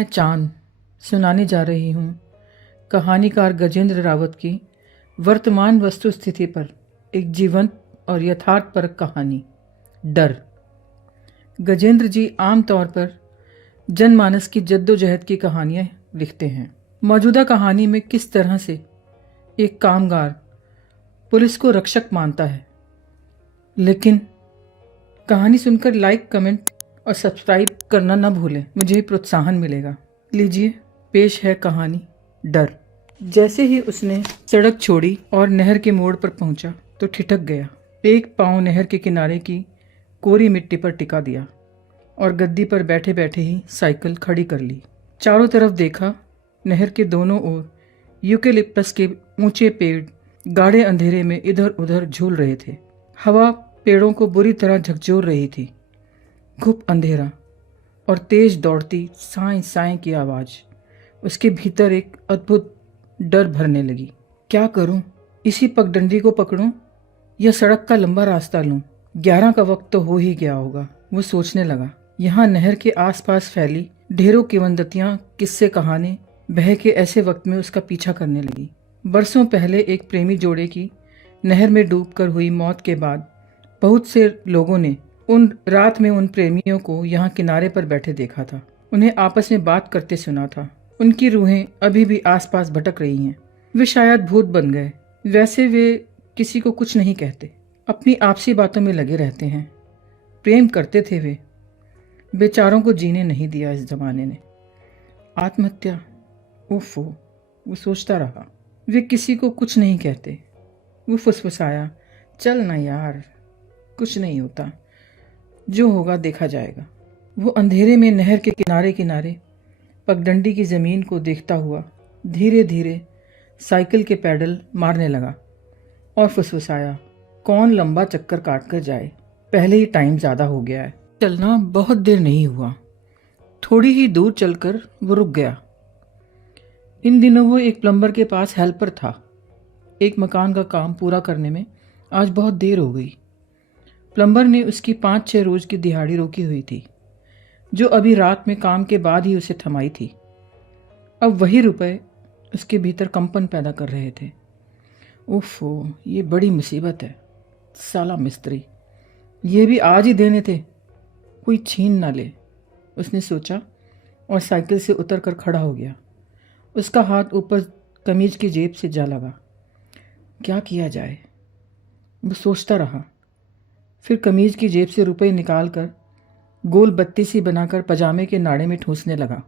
मैं चांद सुनाने जा रही हूँ कहानीकार गजेंद्र रावत की वर्तमान वस्तु स्थिति पर एक जीवंत और यथार्थपरक कहानी, डर। गजेंद्र जी आमतौर पर जनमानस की जद्दोजहद की कहानियाँ लिखते हैं। मौजूदा कहानी में किस तरह से एक कामगार पुलिस को रक्षक मानता है, लेकिन कहानी सुनकर लाइक, कमेंट और सब्सक्राइब करना न भूलें, मुझे प्रोत्साहन मिलेगा। लीजिए, पेश है कहानी डर। जैसे ही उसने सड़क छोड़ी और नहर के मोड़ पर पहुंचा तो ठिठक गया। एक पांव नहर के किनारे की कोरी मिट्टी पर टिका दिया और गद्दी पर बैठे बैठे ही साइकिल खड़ी कर ली। चारों तरफ देखा। नहर के दोनों ओर यूकेलिप्टस के ऊंचे पेड़ गाढ़े अंधेरे में इधर उधर झूल रहे थे। हवा पेड़ों को बुरी तरह झकझोर रही थी। घुप अंधेरा और तेज दौड़ती साएं साएं की आवाज़ उसके भीतर एक अद्भुत डर भरने लगी। क्या करूं? इसी पगडंडी को पकड़ूं या सड़क का लंबा रास्ता लूं? 11 का वक्त तो हो ही गया होगा, वो सोचने लगा। यहाँ नहर के आसपास फैली ढेरों किंवदंतियां, किस्से कहानी बह के ऐसे वक्त में उसका पीछा करने लगी। बरसों पहले एक प्रेमी जोड़े की नहर में डूबकर हुई मौत के बाद बहुत से लोगों ने उन रात में उन प्रेमियों को यहाँ किनारे पर बैठे देखा था। उन्हें आपस में बात करते सुना था। उनकी रूहें अभी भी आसपास भटक रही हैं। वे शायद भूत बन गए। वैसे वे किसी को कुछ नहीं कहते, अपनी आपसी बातों में लगे रहते हैं। प्रेम करते थे वे। बेचारों को जीने नहीं दिया इस जमाने ने। आत्महत्या, उफ़ो, वो सोचता रहा। वे किसी को कुछ नहीं कहते। वो फुसफुसाया, चल ना यार, कुछ नहीं होता, जो होगा देखा जाएगा। वो अंधेरे में नहर के किनारे किनारे पगडंडी की ज़मीन को देखता हुआ धीरे धीरे साइकिल के पैडल मारने लगा और फुसफुसाया, कौन लंबा चक्कर काट कर जाए, पहले ही टाइम ज़्यादा हो गया है। चलना बहुत देर नहीं हुआ। थोड़ी ही दूर चलकर वो रुक गया। इन दिनों वो एक प्लम्बर के पास हेल्पर था। एक मकान का काम पूरा करने में आज बहुत देर हो गई। प्लम्बर ने उसकी 5-6 रोज की दिहाड़ी रोकी हुई थी, जो अभी रात में काम के बाद ही उसे थमाई थी। अब वही रुपए उसके भीतर कंपन पैदा कर रहे थे। उफ़ो, ये बड़ी मुसीबत है। साला मिस्त्री, ये भी आज ही देने थे, कोई छीन ना ले, उसने सोचा और साइकिल से उतर कर खड़ा हो गया। उसका हाथ ऊपर कमीज की जेब से जा लगा। क्या किया जाए, वो सोचता रहा। फिर कमीज की जेब से रुपए निकालकर गोल बत्ती सी बनाकर पजामे के नाड़े में ठूंसने लगा।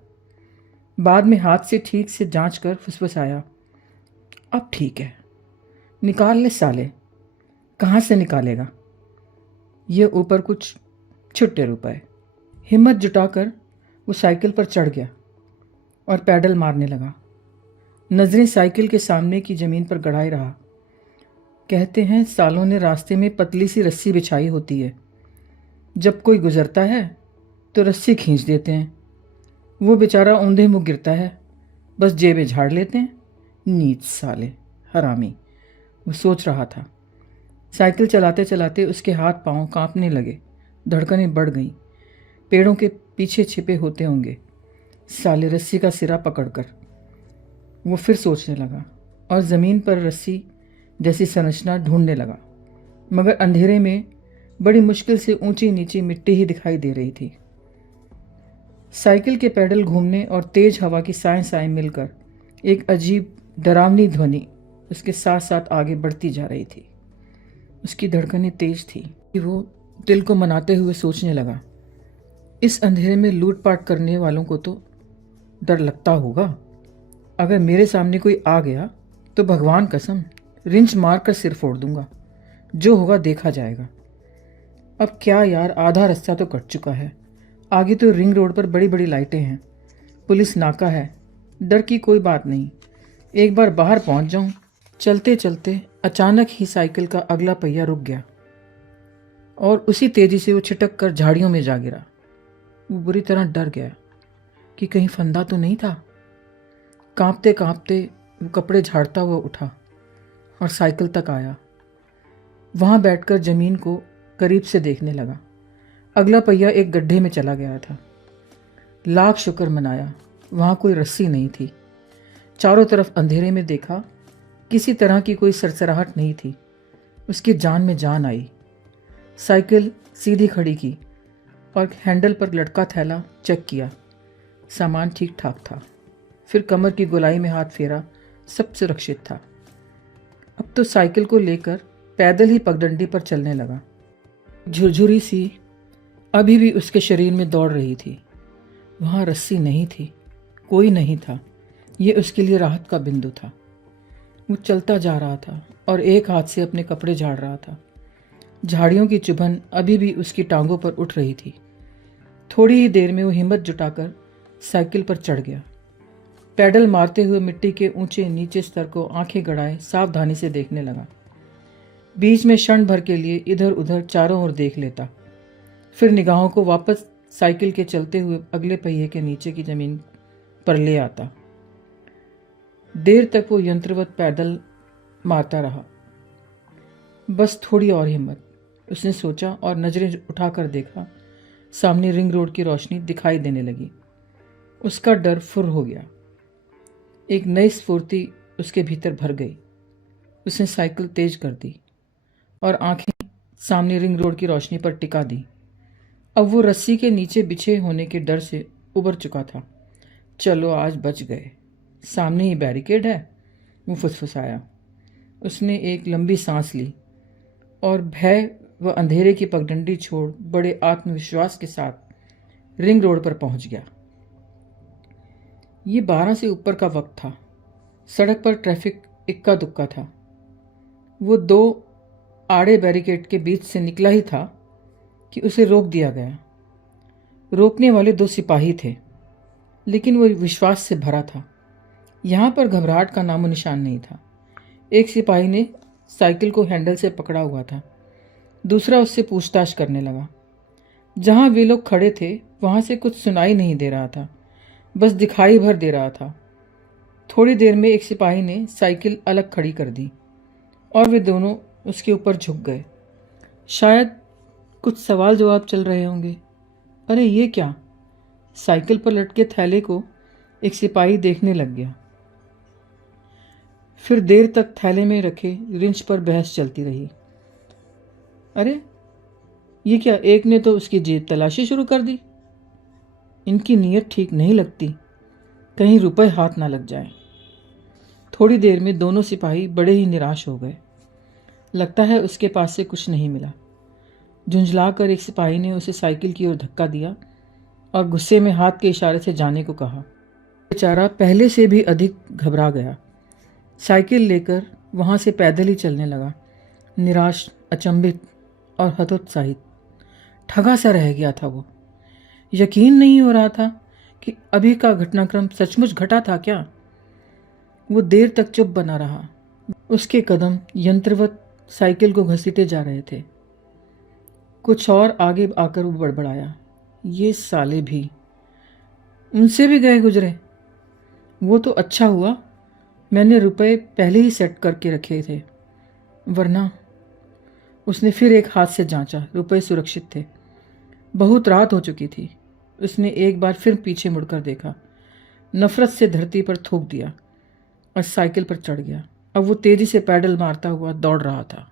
बाद में हाथ से ठीक से जांच कर फुसफुसाया, अब ठीक है, निकाल ले साले। कहाँ से निकालेगा? ये ऊपर कुछ छुट्टे रुपए। हिम्मत जुटाकर वो साइकिल पर चढ़ गया और पैडल मारने लगा। नजरें साइकिल के सामने की ज़मीन पर गड़ाए रहा। कहते हैं सालों ने रास्ते में पतली सी रस्सी बिछाई होती है। जब कोई गुजरता है तो रस्सी खींच देते हैं। वो बेचारा औंधे मुँह गिरता है, बस जेबें झाड़ लेते हैं। नीच साले, हरामी, वो सोच रहा था। साइकिल चलाते चलाते उसके हाथ पांव कांपने लगे, धड़कनें बढ़ गईं। पेड़ों के पीछे छिपे होते होंगे साले, रस्सी का सिरा पकड़कर। वो फिर सोचने लगा और ज़मीन पर रस्सी जैसी संरचना ढूंढने लगा, मगर अंधेरे में बड़ी मुश्किल से ऊंची नीची मिट्टी ही दिखाई दे रही थी। साइकिल के पैडल घूमने और तेज हवा की साएं साएं मिलकर एक अजीब डरावनी ध्वनि उसके साथ साथ आगे बढ़ती जा रही थी। उसकी धड़कनें तेज थी। वो दिल को मनाते हुए सोचने लगा, इस अंधेरे में लूटपाट करने वालों को तो डर लगता होगा। अगर मेरे सामने कोई आ गया तो भगवान कसम रिंच मार कर सिर फोड़ दूंगा, जो होगा देखा जाएगा। अब क्या यार, आधा रास्ता तो कट चुका है। आगे तो रिंग रोड पर बड़ी बड़ी लाइटें हैं, पुलिस नाका है। डर की कोई बात नहीं, एक बार बाहर पहुंच जाऊं। चलते चलते अचानक ही साइकिल का अगला पहिया रुक गया और उसी तेजी से वो छिटक कर झाड़ियों में जा गिरा। वो बुरी तरह डर गया कि कहीं फंदा तो नहीं था। कांपते कांपते वो कपड़े झाड़ता हुआ उठा और साइकिल तक आया। वहाँ बैठकर ज़मीन को करीब से देखने लगा। अगला पहिया एक गड्ढे में चला गया था। लाख शुक्र मनाया वहाँ कोई रस्सी नहीं थी। चारों तरफ अंधेरे में देखा, किसी तरह की कोई सरसराहट नहीं थी। उसकी जान में जान आई। साइकिल सीधी खड़ी की और हैंडल पर लटका थैला चेक किया। सामान ठीक ठाक था। फिर कमर की गोलाई में हाथ फेरा, सब सुरक्षित था। अब तो साइकिल को लेकर पैदल ही पगडंडी पर चलने लगा। झुरझुरी सी अभी भी उसके शरीर में दौड़ रही थी। वहाँ रस्सी नहीं थी, कोई नहीं था। ये उसके लिए राहत का बिंदु था। वो चलता जा रहा था और एक हाथ से अपने कपड़े झाड़ रहा था। झाड़ियों की चुभन अभी भी उसकी टांगों पर उठ रही थी। थोड़ी ही देर में वो हिम्मत जुटाकर साइकिल पर चढ़ गया। पैडल मारते हुए मिट्टी के ऊंचे नीचे स्तर को आंखें गड़ाए सावधानी से देखने लगा। बीच में क्षण भर के लिए इधर उधर चारों ओर देख लेता, फिर निगाहों को वापस साइकिल के चलते हुए अगले पहिए के नीचे की जमीन पर ले आता। देर तक वो यंत्रवत पैदल मारता रहा। बस थोड़ी और हिम्मत, उसने सोचा और नजरें उठाकर देखा। सामने रिंग रोड की रोशनी दिखाई देने लगी। उसका डर फुर हो गया। एक नई स्फूर्ति उसके भीतर भर गई। उसने साइकिल तेज कर दी और आंखें सामने रिंग रोड की रोशनी पर टिका दी। अब वो रस्सी के नीचे बिछे होने के डर से उबर चुका था। चलो आज बच गए, सामने ही बैरिकेड है, वो फुसफुसाया। उसने एक लंबी सांस ली और भय व अंधेरे की पगडंडी छोड़ बड़े आत्मविश्वास के साथ रिंग रोड पर पहुंच गया। ये 12 से ऊपर का वक्त था। सड़क पर ट्रैफिक इक्का दुक्का था। वो 2 आड़े बैरिकेड के बीच से निकला ही था कि उसे रोक दिया गया। रोकने वाले 2 सिपाही थे, लेकिन वो विश्वास से भरा था। यहाँ पर घबराहट का नामो निशान नहीं था। एक सिपाही ने साइकिल को हैंडल से पकड़ा हुआ था, दूसरा उससे पूछताछ करने लगा। जहाँ वे लोग खड़े थे वहाँ से कुछ सुनाई नहीं दे रहा था, बस दिखाई भर दे रहा था। थोड़ी देर में एक सिपाही ने साइकिल अलग खड़ी कर दी और वे दोनों उसके ऊपर झुक गए। शायद कुछ सवाल जवाब चल रहे होंगे। अरे ये क्या? साइकिल पर लटके थैले को एक सिपाही देखने लग गया। फिर देर तक थैले में रखे रिंच पर बहस चलती रही। अरे ये क्या, एक ने तो उसकी जेब तलाशी शुरू कर दी। इनकी नीयत ठीक नहीं लगती, कहीं रुपए हाथ ना लग जाए। थोड़ी देर में दोनों सिपाही बड़े ही निराश हो गए। लगता है उसके पास से कुछ नहीं मिला। झुंझलाकर एक सिपाही ने उसे साइकिल की ओर धक्का दिया और गुस्से में हाथ के इशारे से जाने को कहा। बेचारा पहले से भी अधिक घबरा गया। साइकिल लेकर वहाँ से पैदल ही चलने लगा, निराश, अचंभित और हतोत्साहित। ठगा सा रह गया था वो। यकीन नहीं हो रहा था कि अभी का घटनाक्रम सचमुच घटा था क्या। वो देर तक चुप बना रहा। उसके कदम यंत्रवत साइकिल को घसीटे जा रहे थे। कुछ और आगे आकर वो बड़बड़ाया, ये साले भी, उनसे भी गए गुजरे। वो तो अच्छा हुआ मैंने रुपए पहले ही सेट करके रखे थे, वरना। उसने फिर एक हाथ से जांचा, रुपए सुरक्षित थे। बहुत रात हो चुकी थी। उसने एक बार फिर पीछे मुड़कर देखा, नफरत से धरती पर थूक दिया और साइकिल पर चढ़ गया। अब वो तेजी से पैडल मारता हुआ दौड़ रहा था।